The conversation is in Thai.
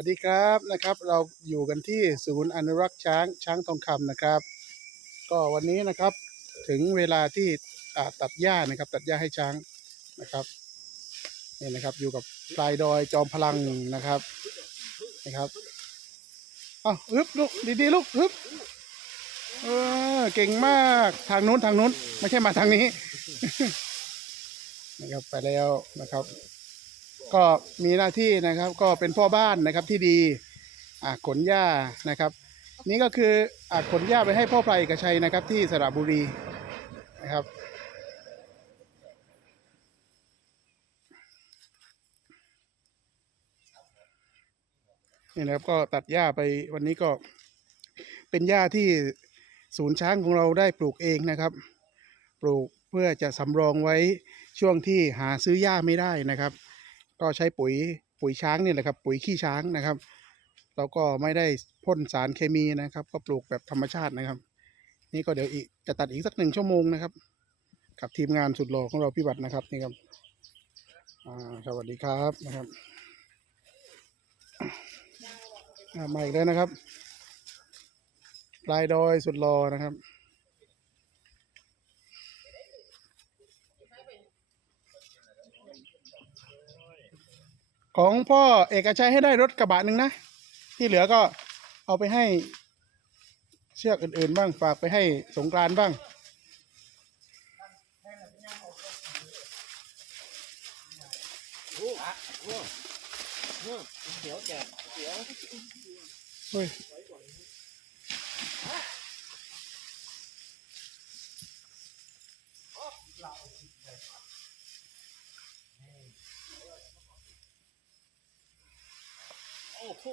วัสดีครับนะครับ เราอยู่กันที่ศูนย์อนุรักษ์ช้างช้างทองคำนะครับ ก็วันนี้นะครับถึงเวลาที่ตัดหญ้านะครับ ตัดหญ้าให้ช้างนะครับนี่นะครับอยู่กับปลายดอยจอมพลังนะครับนะครับอ้าวฮึบลูกดีๆลูกฮึบเออเก่งมากทางนู้นทางนู้น ไม่ใช่มาทางนี้นะครับไปแล้วนะครับ ก็มีหน้าที่นะครับก็เป็นพ่อบ้านนะครับที่ดีอ่าขนหญ้านะครับ นี่ก็คืออขนหญ้าไปให้พ่อไพรเอกชัยนะครับที่สระบุรีนะครับนี่นะครับก็ตัดหญ้าไปวันนี้ก็เป็นหญ้าที่ศูนย์ช้างของเราได้ปลูกเองนะครับ ปลูกเพื่อจะสำรองไว้ช่วงที่หาซื้อหญ้าไม่ได้นะครับ ก็ใช้ปุ๋ยปุ๋ยช้างนี่แหละครับ ปุ๋ยขี้ช้างนะครับ แล้วก็ไม่ได้พ่นสารเคมีนะครับ ก็ปลูกแบบธรรมชาตินะครับ นี่ก็เดี๋ยวอีกจะตัดอีกสักหนึ่งชั่วโมงนะครับ กับทีมงานสุดหล่อของเราพี่บัตรนะครับนี่ครับสวัสดีครับนะครับมาอีกแล้วนะครับ ปลายดอยสุดหล่อนะครับ ของพ่อเอกชัยให้ได้รถกระบะหนึ่งนะ ที่เหลือก็เอาไปให้เชือกอื่น ๆ บ้างฝากไปให้สงกรานบ้างเขียวแกเขียวเฮ้ย โห